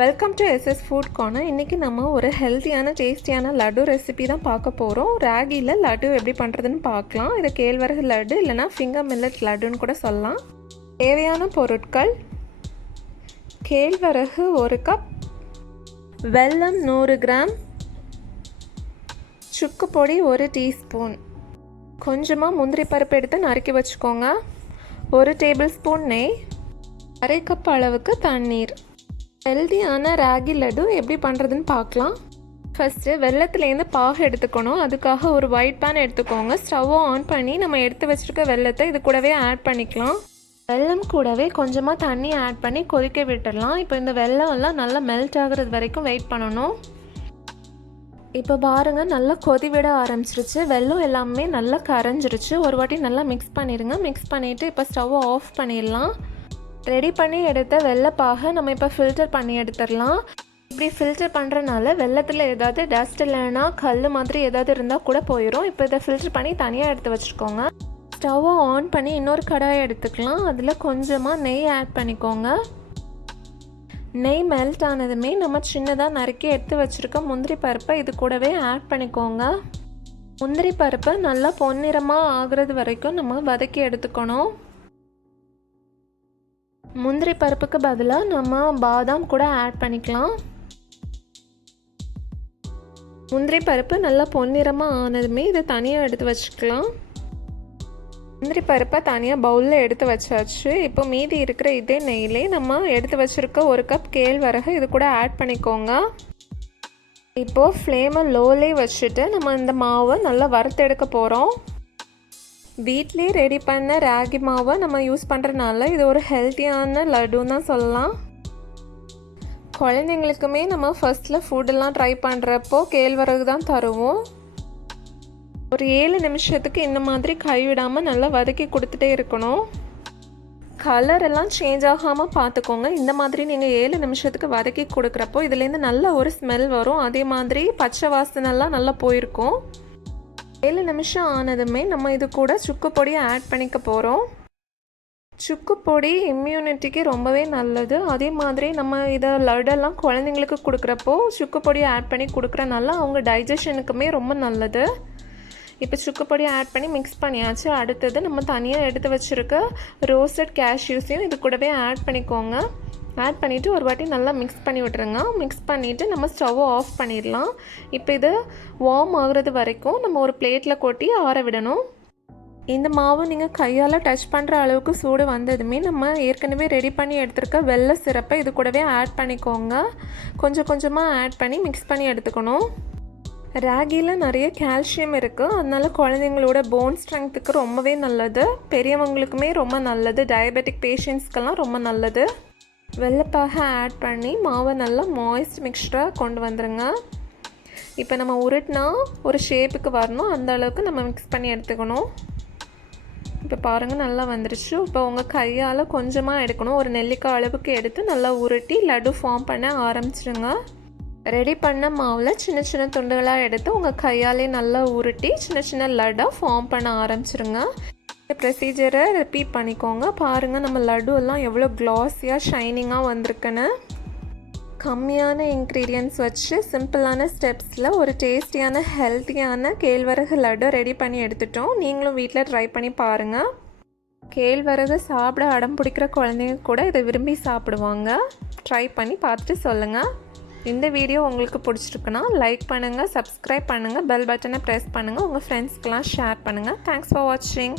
Welcome to SS food corner. இன்றைக்கி நம்ம ஒரு ஹெல்த்தியான டேஸ்டியான லட்டு ரெசிபி தான் பார்க்க போகிறோம். ராகியில் லட்டு எப்படி பண்ணுறதுன்னு பார்க்கலாம். இது கேழ்வரகு லட்டு இல்லைனா ஃபிங்கர் மில்லட் லட்டுன்னு கூட சொல்லலாம். தேவையான பொருட்கள்: கேழ்வரகு 1 கப், வெல்லம் 100 கிராம், சுக்கு பொடி 1 டீஸ்பூன், கொஞ்சமாக முந்திரி பருப்பு எடுத்து நறுக்கி வச்சுக்கோங்க, 1 டேபிள் ஸ்பூன் நெய், அரை கப் அளவுக்கு தண்ணீர். ஹெல்தியான ராகி லட்டு எப்படி பண்ணுறதுன்னு பார்க்கலாம். ஃபஸ்ட்டு வெள்ளத்துலேருந்து பாகு எடுத்துக்கணும். அதுக்காக ஒரு ஒயிட் பேன் எடுத்துக்கோங்க. ஸ்டவ்வை ஆன் பண்ணி நம்ம எடுத்து வச்சுருக்க வெள்ளத்தை இது கூடவே ஆட் பண்ணிக்கலாம். வெல்லம் கூடவே கொஞ்சமாக தண்ணி ஆட் பண்ணி கொதிக்க விட்டுடலாம். இப்போ இந்த வெல்லம் எல்லாம் நல்லா மெல்ட் ஆகிறது வரைக்கும் வெயிட் பண்ணணும். இப்போ பாருங்கள், நல்லா கொதி விட ஆரம்பிச்சிருச்சு. வெல்லம் எல்லாமே நல்லா கரைஞ்சிருச்சு. ஒரு வாட்டி நல்லா மிக்ஸ் பண்ணிடுங்க. மிக்ஸ் பண்ணிவிட்டு இப்போ ஸ்டவ்வை ஆஃப் பண்ணிடலாம். ரெடி பண்ணி எடுத்த வெள்ளைப்பாகை நம்ம இப்போ ஃபில்டர் பண்ணி எடுத்துடலாம். இப்படி ஃபில்டர் பண்ணுறனால வெள்ளத்தில் ஏதாவது டஸ்ட் இல்லைன்னா கல் மாதிரி ஏதாவது இருந்தால் கூட போயிடும். இப்போ இதை ஃபில்டர் பண்ணி தனியாக எடுத்து வச்சுக்கோங்க. ஸ்டவ்வை ஆன் பண்ணி இன்னொரு கடாயை எடுத்துக்கலாம். அதில் கொஞ்சமாக நெய் ஆட் பண்ணிக்கோங்க. நெய் மெல்ட் ஆனதுமே நம்ம சின்னதாக நறுக்கி எடுத்து வச்சுருக்க முந்திரி பருப்பை இது கூடவே ஆட் பண்ணிக்கோங்க. முந்திரி பருப்பை நல்லா பொன்னிறமாக ஆகிறது வரைக்கும் நம்ம வதக்கி எடுத்துக்கணும். முந்திரி பருப்புக்கு பதிலாக நம்ம பாதாம் கூட ஆட் பண்ணிக்கலாம். முந்திரி பருப்பு நல்லா பொன்னிறமாக ஆனதுமே இதை தனியாக எடுத்து வச்சுக்கலாம். முந்திரி பருப்பை தனியாக பவுலில் எடுத்து வச்சாச்சு. இப்போ மீதி இருக்கிற இதே நெய்யிலே நம்ம எடுத்து வச்சுருக்க 1 கப் கேழ்வரகு இது கூட ஆட் பண்ணிக்கோங்க. இப்போது ஃப்ளேமை லோலே வச்சுட்டு நம்ம இந்த மாவை நல்லா வறுத்தெடுக்க போகிறோம். வீட்டிலே ரெடி பண்ண ராகி மாவை நம்ம யூஸ் பண்ணுறதுனால இது ஒரு ஹெல்த்தியான லட்டுன்னு தான் சொல்லலாம். குழந்தைங்களுக்குமே நம்ம ஃபஸ்ட்டில் ஃபுட்டெல்லாம் ட்ரை பண்ணுறப்போ கேழ்வரகு தான் தருவோம். ஒரு 7 நிமிஷத்துக்கு இந்த மாதிரி கைவிடாமல் நல்லா வதக்கி கொடுத்துட்டே இருக்கணும். கலர் எல்லாம் சேஞ்ச் ஆகாமல் பார்த்துக்கோங்க. இந்த மாதிரி நீங்கள் 7 நிமிஷத்துக்கு வதக்கி கொடுக்குறப்போ இதுலேருந்து நல்ல ஒரு ஸ்மெல் வரும். அதே மாதிரி பச்சை வாசனைலாம் நல்லா போயிருக்கும். 7 நிமிஷம் ஆனதுமே நம்ம இது கூட சுக்கு பொடியை ஆட் பண்ணிக்க போகிறோம். சுக்கு பொடி இம்யூனிட்டிக்கு ரொம்பவே நல்லது. அதே மாதிரி நம்ம இதை லட்டெல்லாம் குழந்தைங்களுக்கு கொடுக்குறப்போ சுக்கு பொடியை ஆட் பண்ணி கொடுக்குறனால அவங்க டைஜஷனுக்குமே ரொம்ப நல்லது. இப்போ சுக்கு பொடியை ஆட் பண்ணி மிக்ஸ் பண்ணியாச்சு. அடுத்தது நம்ம தனியாக எடுத்து வச்சுருக்க ரோஸ்டட் கேஷ்யூஸையும் இது கூடவே ஆட் பண்ணிக்கோங்க. ஆட் பண்ணிவிட்டு ஒரு வாட்டி நல்லா மிக்ஸ் பண்ணி விட்டுருங்க. மிக்ஸ் பண்ணிவிட்டு நம்ம ஸ்டவ்வை ஆஃப் பண்ணிடலாம். இப்போ இது வார்ம் ஆகுறது வரைக்கும் நம்ம ஒரு பிளேட்டில் கொட்டி ஆற விடணும். இந்த மாவு நீங்கள் கையால் டச் பண்ணுற அளவுக்கு சூடு வந்ததுமே நம்ம ஏற்கனவே ரெடி பண்ணி எடுத்துருக்க வெள்ளை சிரப்பை இது கூடவே ஆட் பண்ணிக்கோங்க. கொஞ்சம் கொஞ்சமாக ஆட் பண்ணி மிக்ஸ் பண்ணி எடுத்துக்கணும். ராகியில் நிறைய கால்சியம் இருக்குது. அதனால குழந்தைங்களோட போன் ஸ்ட்ரென்த்துக்கு ரொம்பவே நல்லது. பெரியவங்களுக்குமே ரொம்ப நல்லது. டயபெட்டிக் பேஷண்ட்ஸ்க்கெல்லாம் ரொம்ப நல்லது. வெள்ளைப்பாக ஆட் பண்ணி மாவை நல்லா மாய்ஸ்ட் மிக்சராக கொண்டு வந்துடுங்க. இப்போ நம்ம உருட்டினா ஒரு ஷேப்புக்கு வரணும். அந்த அளவுக்கு நம்ம மிக்ஸ் பண்ணி எடுத்துக்கணும். இப்போ பாருங்கள், நல்லா வந்துருச்சு. இப்போ உங்கள் கையால் கொஞ்சமாக எடுக்கணும். ஒரு நெல்லிக்காய் அளவுக்கு எடுத்து நல்லா உருட்டி லட்டு ஃபார்ம் பண்ண ஆரம்பிச்சிடுங்க. ரெடி பண்ண மாவில் சின்ன சின்ன துண்டுகளாக எடுத்து உங்கள் கையாலே நல்லா உருட்டி சின்ன சின்ன லட்டாக ஃபார்ம் பண்ண ஆரம்பிச்சிருங்க. இந்த ப்ரொசீஜரை ரிப்பீட் பண்ணிக்கோங்க. பாருங்கள், நம்ம லட்டு எல்லாம் எவ்வளோ க்ளாஸியாக ஷைனிங்காக வந்திருக்குன்னு. கம்மியான இன்க்ரீடியன்ட்ஸ் வச்சு சிம்பிளான ஸ்டெப்ஸில் ஒரு டேஸ்டியான ஹெல்த்தியான கேழ்வரகு லட்டு ரெடி பண்ணி எடுத்துட்டோம். நீங்களும் வீட்டில் ட்ரை பண்ணி பாருங்கள். கேழ்வரகு சாப்பிட அடம் பிடிக்கிற குழந்தைங்க கூட இதை விரும்பி சாப்பிடுவாங்க. ட்ரை பண்ணி பார்த்துட்டு சொல்லுங்கள். இந்த வீடியோ உங்களுக்கு பிடிச்சிருக்குன்னா லைக் பண்ணுங்கள், சப்ஸ்கிரைப் பண்ணுங்கள், பெல் பட்டனை ப்ரெஸ் பண்ணுங்கள், உங்கள் ஃப்ரெண்ட்ஸ்க்கெலாம் ஷேர் பண்ணுங்கள். தேங்க்ஸ் ஃபார் வாட்சிங்.